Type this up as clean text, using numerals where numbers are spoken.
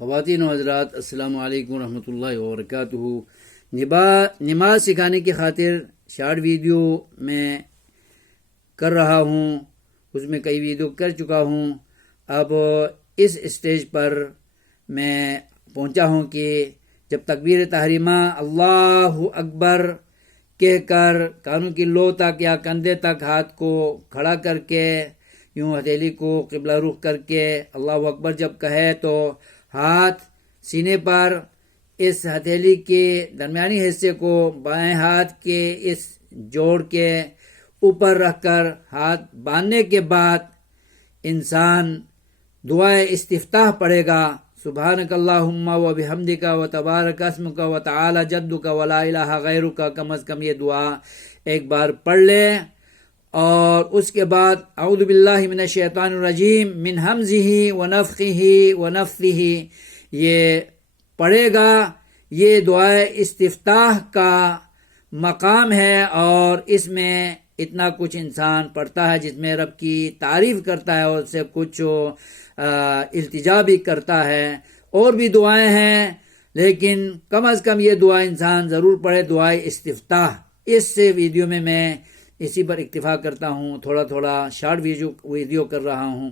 خواتین و حضرات، السلام علیکم ورحمۃ اللہ وبرکاتہ۔ نماز سکھانے کی خاطر شارٹ ویڈیو میں کر رہا ہوں، اس میں کئی ویڈیو کر چکا ہوں۔ اب اس اسٹیج پر میں پہنچا ہوں کہ جب تکبیر تحریمہ اللہ اکبر کہہ کر کانوں کی لو تک یا کندھے تک ہاتھ کو کھڑا کر کے یوں ہتھیلی کو قبلہ رخ کر کے اللہ اکبر جب کہے تو ہاتھ سینے پر اس ہتھیلی کے درمیانی حصے کو بائیں ہاتھ کے اس جوڑ کے اوپر رکھ کر ہاتھ باندھنے کے بعد انسان دعائے استفتاح پڑھے گا۔ سبحانک اللہم و بحمدک و تبارک اسمک و تعالی جدک و لا الہ غیرک، کم از کم یہ دعا ایک بار پڑھ لے، اور اس کے بعد اعوذ باللہ من الشیطان الرجیم من ہمزہ و نفخہ و نفثہ یہ پڑھے گا۔ یہ دعائے استفتاح کا مقام ہے، اور اس میں اتنا کچھ انسان پڑھتا ہے جس میں رب کی تعریف کرتا ہے اور اس سے کچھ التجا بھی کرتا ہے۔ اور بھی دعائیں ہیں، لیکن کم از کم یہ دعا انسان ضرور پڑھے، دعائے استفتاح۔ اس ویڈیو میں اسی پر اکتفا کرتا ہوں، تھوڑا تھوڑا شارٹ ویڈیو کر رہا ہوں۔